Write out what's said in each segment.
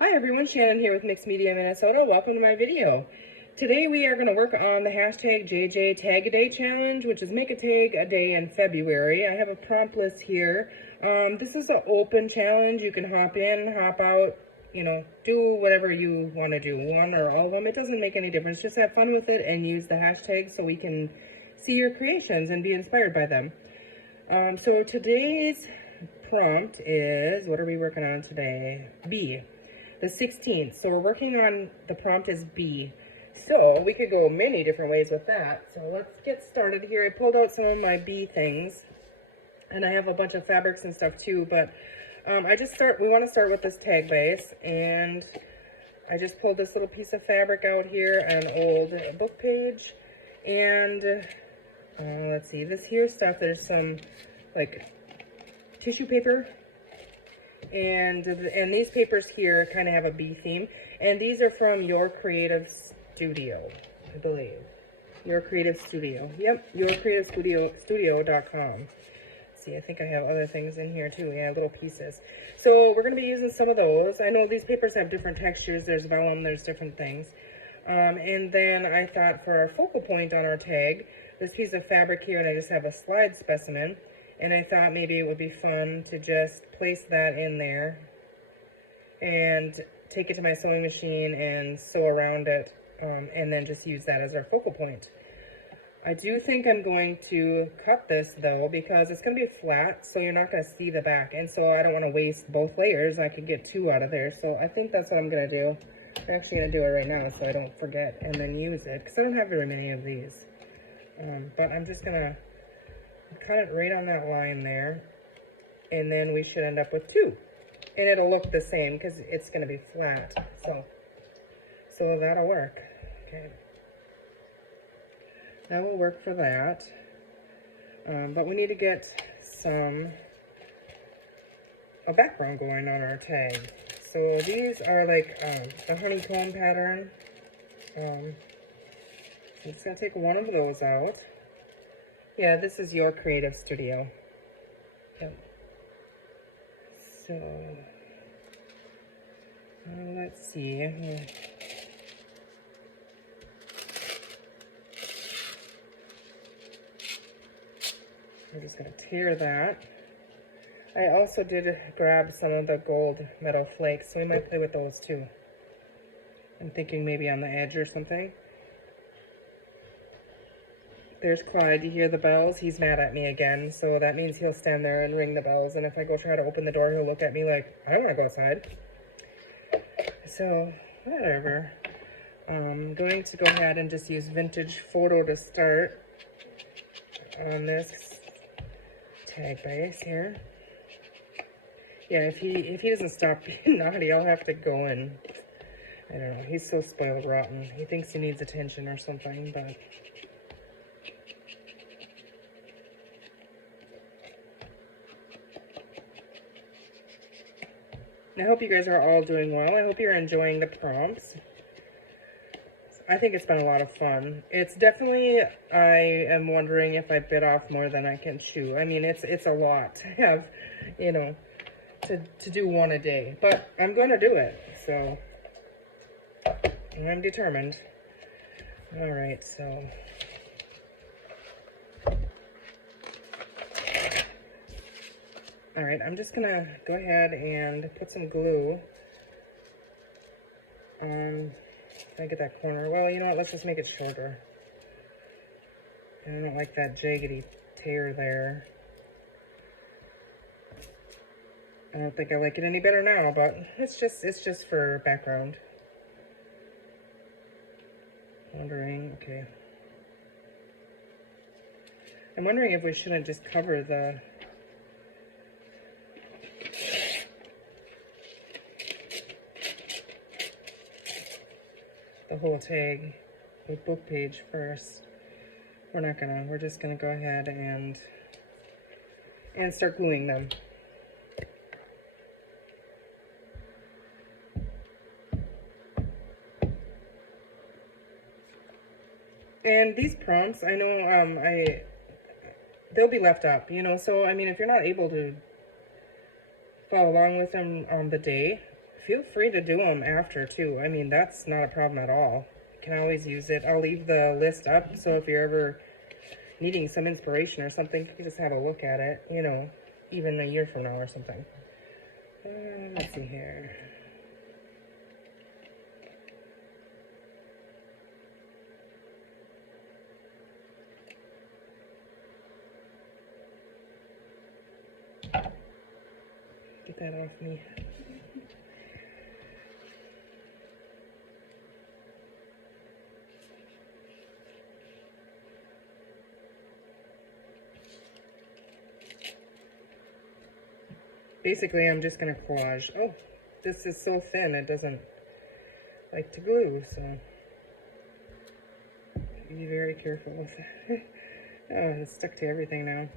Hi everyone, Shannon here with Mixed Media Minnesota. Welcome to my video. Today we are going to work on the hashtag JJ Tag a Day Challenge, which is make a tag a day in February. I have a prompt list here. This is an open challenge. You can hop in, hop out, do whatever you want to do. One or all of them. It doesn't make any difference. Just have fun with it and use the hashtag so we can see your creations and be inspired by them. So today's prompt is, what are we working on today? B. The 16th. So we're working on, the prompt is B. So we could go many different ways with that. So let's get started here. I pulled out some of my B things, and I have a bunch of fabrics and stuff too, but we want to start with this tag base, and I just pulled this little piece of fabric out here, an old book page, and let's see, this here stuff, there's some like tissue paper, and these papers here kind of have a bee theme, and these are from Your Creative Studio, I believe. Your Creative Studio. Yep, yourcreativestudio.com. See, I think I have other things in here too. Yeah, little pieces. So we're going to be using some of those. I know these papers have different textures. There's vellum, there's different things. And then I thought for our focal point on our tag, this piece of fabric here, and I just have a slide specimen. And I thought maybe it would be fun to just place that in there and take it to my sewing machine and sew around it, and then just use that as our focal point. I do think I'm going to cut this though, because it's going to be flat, so you're not going to see the back. And so I don't want to waste both layers. I could get two out of there. So I think that's what I'm going to do. I'm actually going to do it right now so I don't forget and then use it, because I don't have very many of these. But I'm just going to cut it right on that line there, and then we should end up with two, and it'll look the same because it's going to be flat, so that'll work. Okay, that will work for that. But we need to get a background going on our tag. So these are like the honeycomb pattern. I'm just going to take one of those out. Yeah, this is Your Creative Studio. Yep. So, let's see. I'm just going to tear that. I also did grab some of the gold metal flakes, so we might play with those too. I'm thinking maybe on the edge or something. There's Clyde. You hear the bells? He's mad at me again, so that means he'll stand there and ring the bells, and if I go try to open the door, he'll look at me like, I don't want to go outside. So, whatever. I'm going to go ahead and just use Vintage Photo to start on this tag base here. Yeah, if he doesn't stop being naughty, I'll have to go and, I don't know, he's so spoiled rotten. He thinks he needs attention or something, but I hope you guys are all doing well. I hope you're enjoying the prompts. I think it's been a lot of fun. It's definitely, I am wondering if I bit off more than I can chew. I mean, it's a lot to have, to do one a day. But I'm going to do it, so I'm determined. All right, so all right, I'm just gonna go ahead and put some glue on, try to get that corner. Well, you know what, let's just make it shorter. I don't like that jaggedy tear there. I don't think I like it any better now, but it's just for background. Wondering, okay. I'm wondering if we shouldn't just cover the whole tag with book page first. We're just gonna go ahead and start gluing them. And these prompts, I know they'll be left up, so I mean, if you're not able to follow along with them on the day, Feel free to do them after too. I mean, that's not a problem at all. You can always use it. I'll leave the list up, so if you're ever needing some inspiration or something, you can just have a look at it, you know, even a year from now or something. Let's see here. Get that off me. Basically, I'm just going to collage. Oh, this is so thin, it doesn't like to glue, so be very careful with it. Oh, it's stuck to everything now.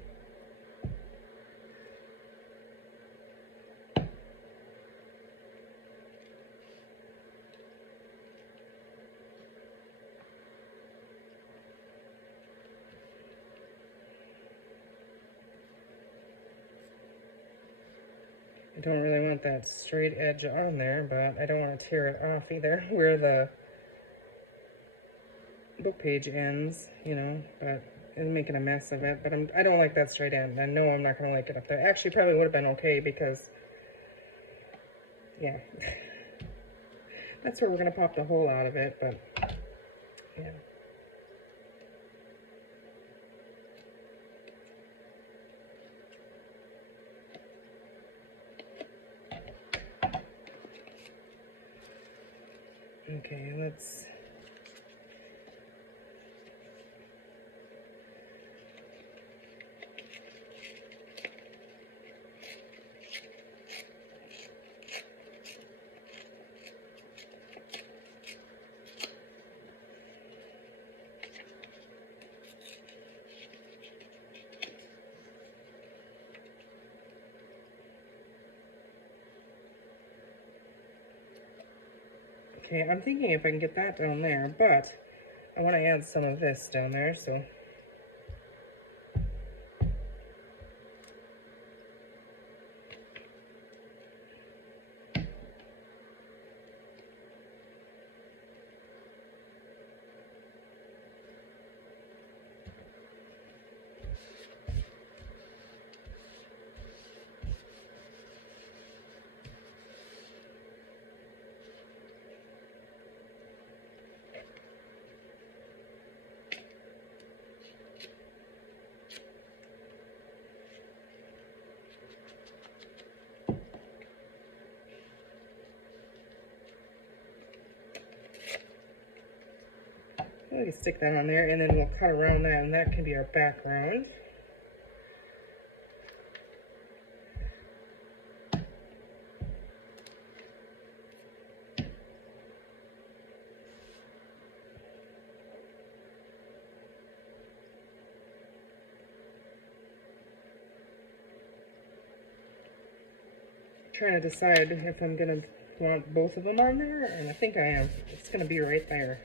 I don't really want that straight edge on there, but I don't want to tear it off either, where the book page ends, you know, but it's making a mess of it. But I don't like that straight end. I know I'm not going to like it up there. Actually, probably would have been okay because, yeah, that's where we're going to pop the hole out of it, but, yeah. Okay, let's... Okay, I'm thinking if I can get that down there, but I want to add some of this down there, so... We can stick that on there, and then we'll cut around that, and that can be our background. Trying to decide if I'm going to want both of them on there, and I think I am. It's going to be right there.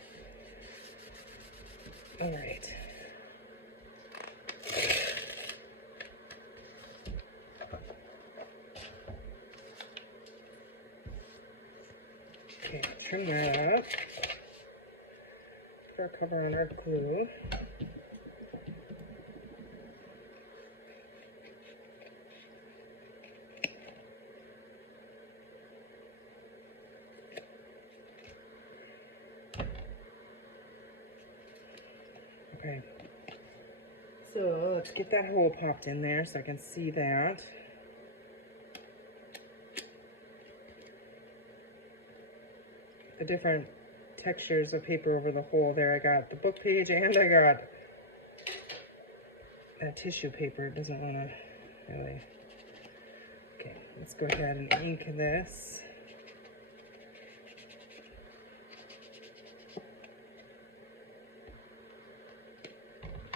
All right. Okay, turn that up. Put our cover on our glue. Okay. So let's get that hole popped in there so I can see that. The different textures of paper over the hole there. I got the book page and I got that tissue paper. It doesn't want to really... Okay, let's go ahead and ink this.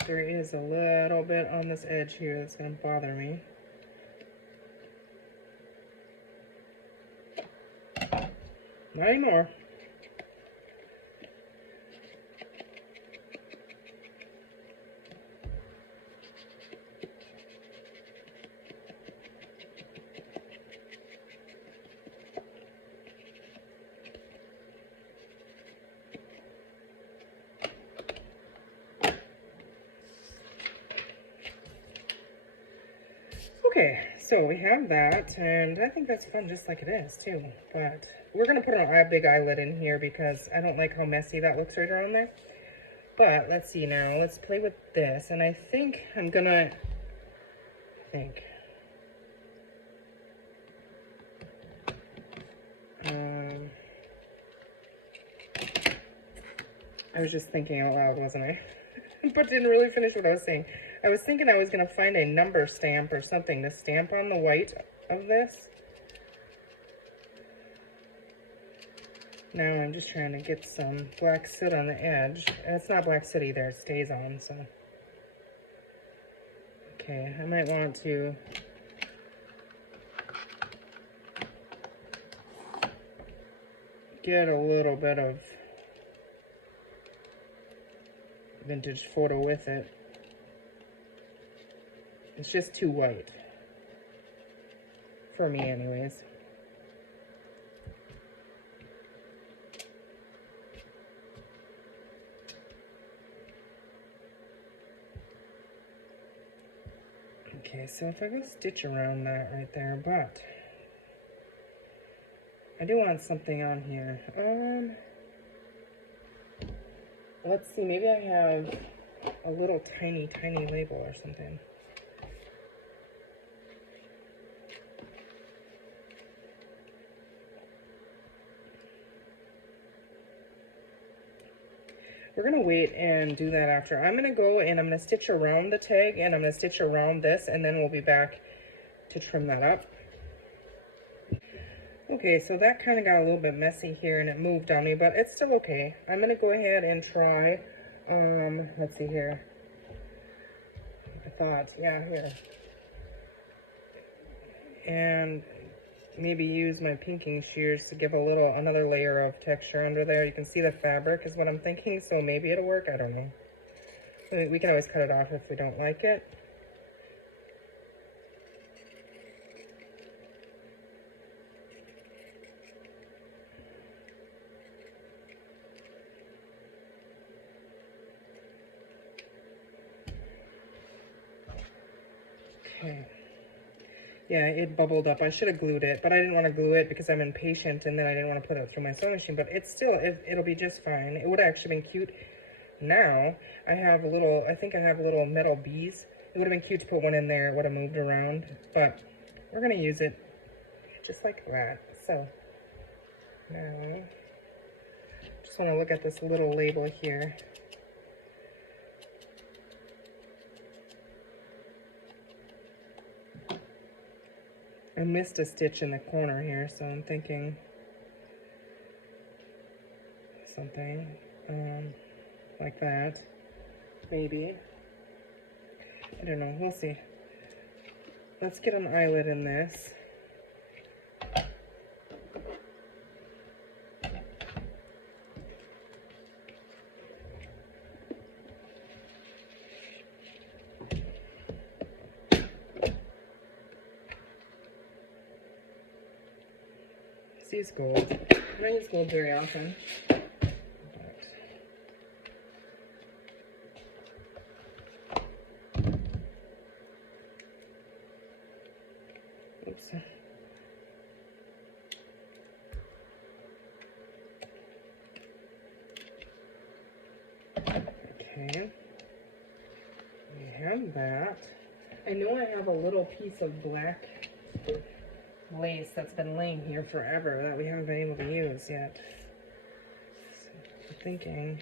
There is a little bit on this edge here that's going to bother me. Not anymore. Okay, so we have that, and I think that's fun just like it is too, but we're gonna put a big eyelid in here because I don't like how messy that looks right around there. But let's see now, let's play with this, and I think I'm gonna, I was just thinking out loud, wasn't I? But didn't really finish what I was saying. I was thinking I was gonna find a number stamp or something to stamp on the white of this. Now I'm just trying to get some black soot on the edge. And it's not black soot either, it stays on, so. Okay, I might want to get a little bit of vintage photo with it. It's just too white. For me anyways. Okay, so if I go stitch around that right there, but I do want something on here. Let's see, maybe I have a little tiny label or something. We're gonna wait and do that after. I'm gonna go and I'm gonna stitch around the tag and I'm gonna stitch around this and then we'll be back to trim that up. Okay, so that kind of got a little bit messy here and it moved on me, but it's still okay. I'm gonna go ahead and try, let's see here. I thought, yeah, here. And maybe use my pinking shears to give another layer of texture under there. You can see the fabric is what I'm thinking, so maybe it'll work, I don't know. We can always cut it off if we don't like it. Okay. Yeah, it bubbled up. I should have glued it, but I didn't want to glue it because I'm impatient and then I didn't want to put it through my sewing machine, but it's still, it'll be just fine. It would have actually been cute. Now, I think I have little metal bees. It would have been cute to put one in there. It would have moved around, but we're going to use it just like that. So, now, just want to look at this little label here. I missed a stitch in the corner here, so I'm thinking something like that, maybe. I don't know, we'll see. Let's get an eyelid in this. Let's use gold. I don't use gold very often. Oops. Okay. We have that. I know I have a little piece of black lace that's been laying here forever that we haven't been able to use yet. So I'm thinking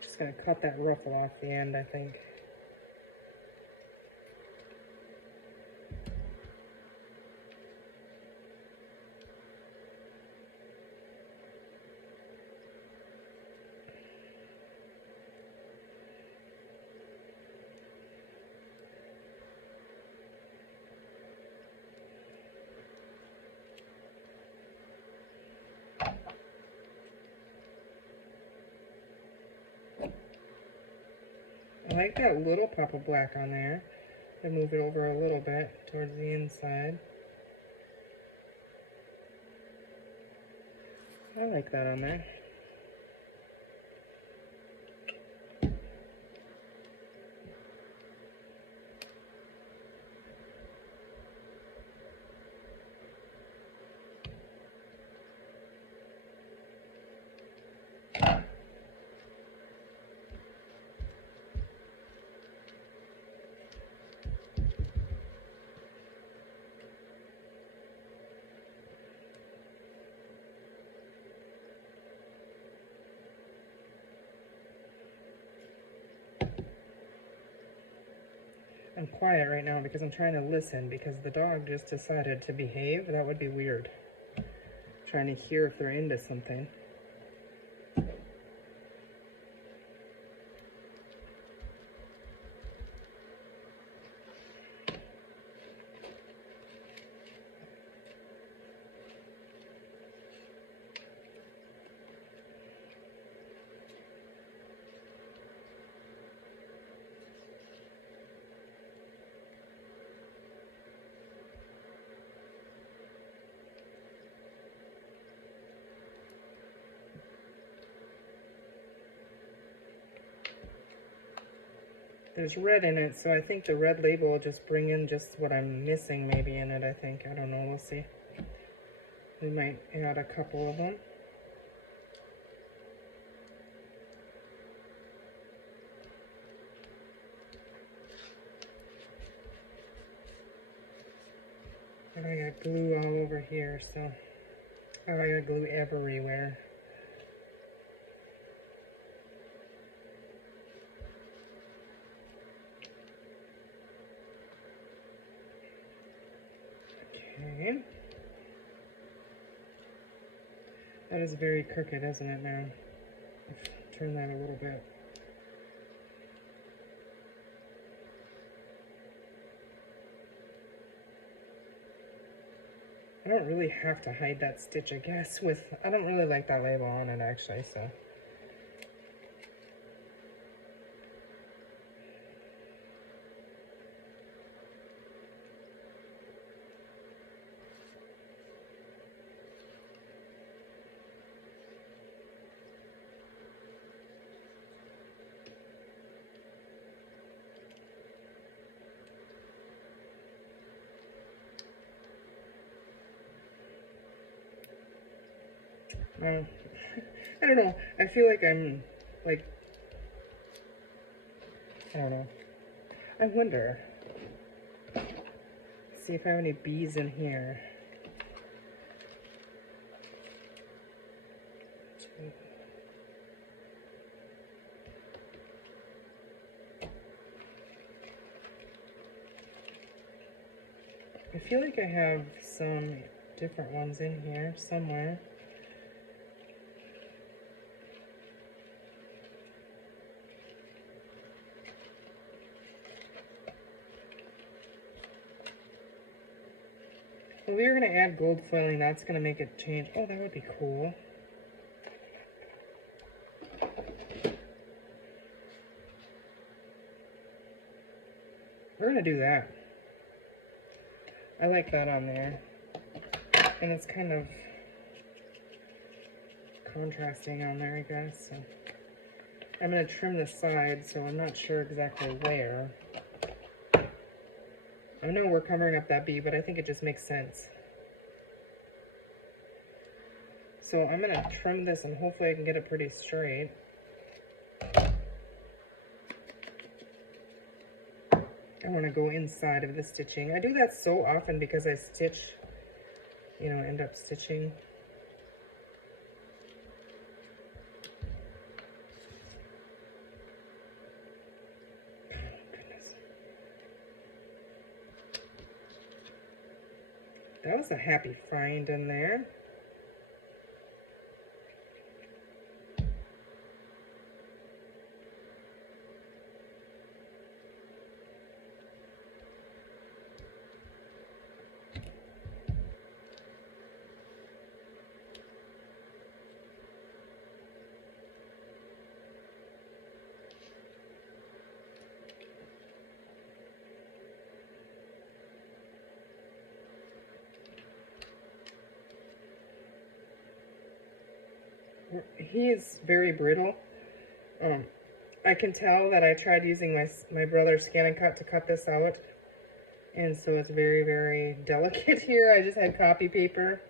just gonna cut that ruffle off the end, I think. I like that little pop of black on there. I move it over a little bit towards the inside. I like that on there. quiet right now because I'm trying to listen because the dog just decided to behave. That would be weird. Trying to hear if they're into something. There's red in it, so I think the red label will just bring in just what I'm missing maybe in it, I think. I don't know, we'll see. We might add a couple of them. And I got glue all over here, so I got glue everywhere. Okay. That is very crooked, isn't it now? Turn that a little bit. I don't really have to hide that stitch, I guess, I don't really like that label on it actually, so. I don't know. I feel like I'm, like, I don't know. I wonder. See if I have any bees in here. I feel like I have some different ones in here somewhere. Well, we are going to add gold foiling. That's going to make it change. Oh, that would be cool. We're going to do that. I like that on there. And it's kind of contrasting on there, I guess. So I'm going to trim the side, so I'm not sure exactly where. I know we're covering up that bee, but I think it just makes sense. So I'm going to trim this and hopefully I can get it pretty straight. I want to go inside of the stitching. I do that so often because I stitch, you know, end up stitching. That was a happy find in there. He is very brittle. I can tell that I tried using my brother's Shannon cut to cut this out. And so it's very, very delicate here. I just had copy paper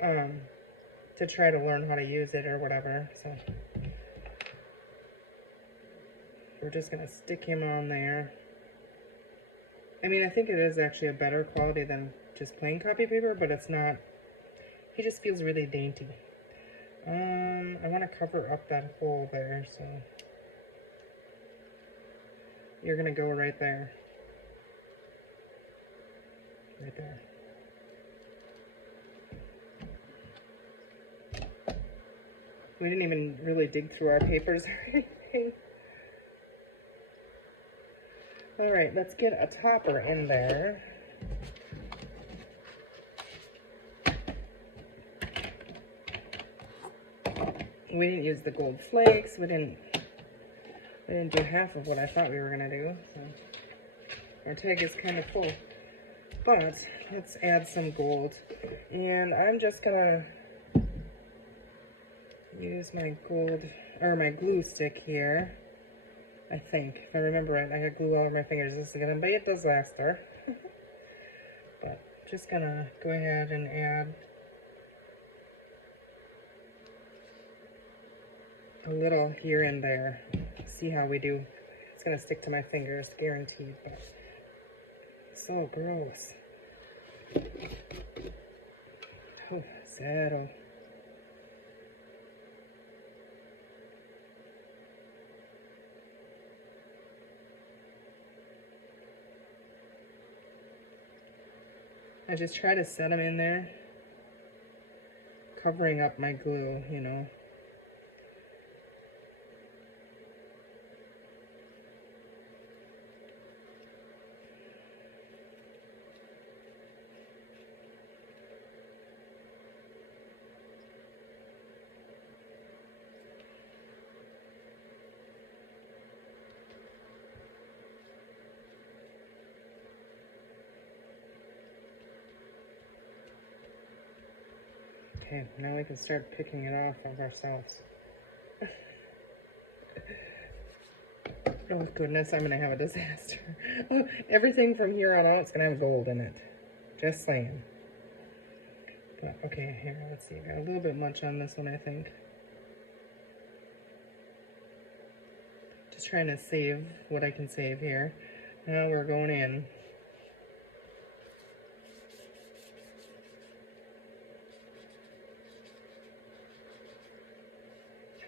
to try to learn how to use it or whatever. So we're just going to stick him on there. I mean, I think it is actually a better quality than just plain copy paper, but it's not. He just feels really dainty. I want to cover up that hole there, so you're going to go right there. right there. We didn't even really dig through our papers or anything. All right, let's get a topper in there. We didn't use the gold flakes. We didn't do half of what I thought we were gonna do. So our tag is kind of full. But let's add some gold. And I'm just gonna use my gold, or my glue stick here. I think, if I remember right, I got glue all over my fingers. This is gonna be, it does last there. But just gonna go ahead and add a little here and there. See how we do. It's gonna stick to my fingers, guaranteed, but so gross. Oh, zero. I just try to set them in there, covering up my glue, you know. Okay, now we can start picking it off of ourselves. Oh goodness, I'm gonna have a disaster. Oh, everything from here on out is gonna have gold in it. Just saying. But okay, here, let's see. I got a little bit much on this one, I think. Just trying to save what I can save here. Now we're going in.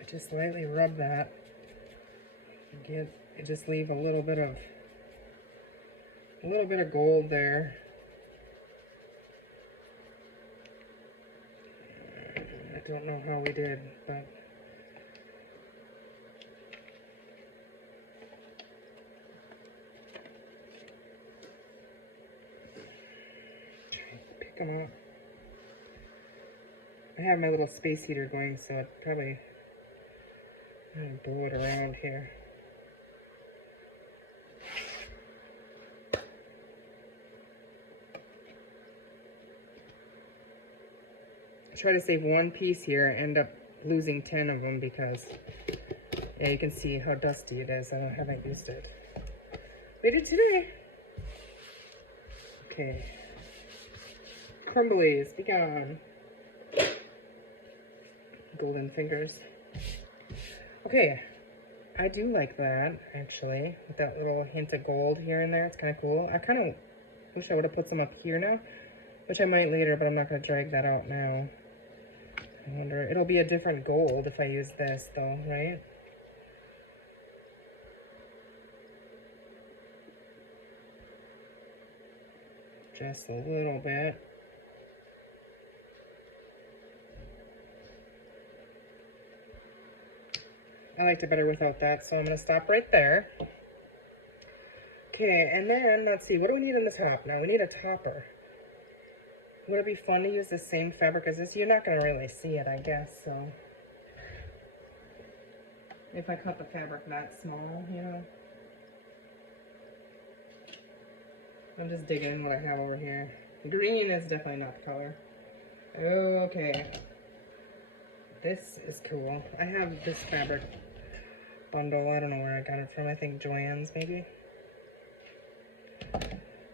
Just lightly rub that. Just leave a little bit of gold there. I don't know how we did, but pick them up. I have my little space heater going, so it probably blow it around here. I try to save one piece here, end up losing 10 of them because, yeah, you can see how dusty it is. I haven't used it. We did today. Okay. Crumblies, be gone. Golden fingers. Okay, I do like that, actually, with that little hint of gold here and there. It's kind of cool. I kind of wish I would have put some up here now, which I might later, but I'm not going to drag that out now. I wonder, it'll be a different gold if I use this, though, right? Just a little bit. I liked it better without that, so I'm going to stop right there. Okay, and then, let's see, what do we need on the top now? We need a topper. Would it be fun to use the same fabric as this? You're not going to really see it, I guess, so. If I cut the fabric that small, you know. I'm just digging what I have over here. Green is definitely not the color. Okay. This is cool. I have this fabric bundle. I don't know where I got it from. I think Joann's maybe.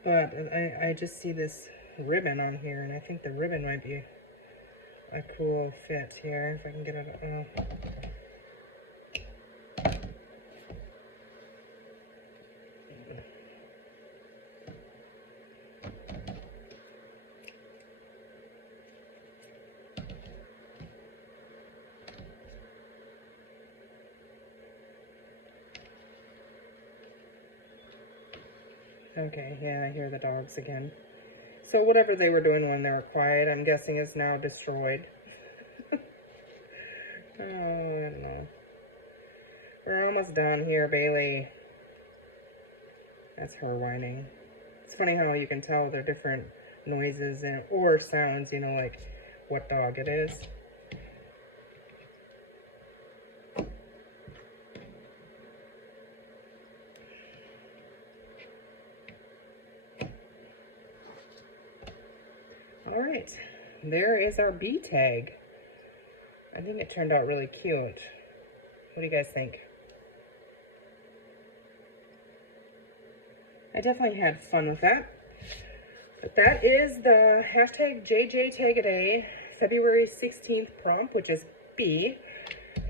But I just see this ribbon on here, and I think the ribbon might be a cool fit here if I can get it. Okay, yeah, I hear the dogs again. So whatever they were doing when they were quiet, I'm guessing is now destroyed. Oh, I don't know. We're almost done here, Bailey. That's her whining. It's funny how you can tell they're different noises and or sounds, you know, like what dog it is. All right, there is our bee tag. I think it turned out really cute. What do you guys think? I definitely had fun with that. But that is the hashtag JJ Tag a Day February 16th prompt, which is B.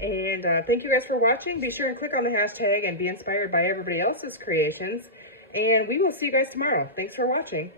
And thank you guys for watching. Be sure and click on the hashtag and be inspired by everybody else's creations. And we will see you guys tomorrow. Thanks for watching.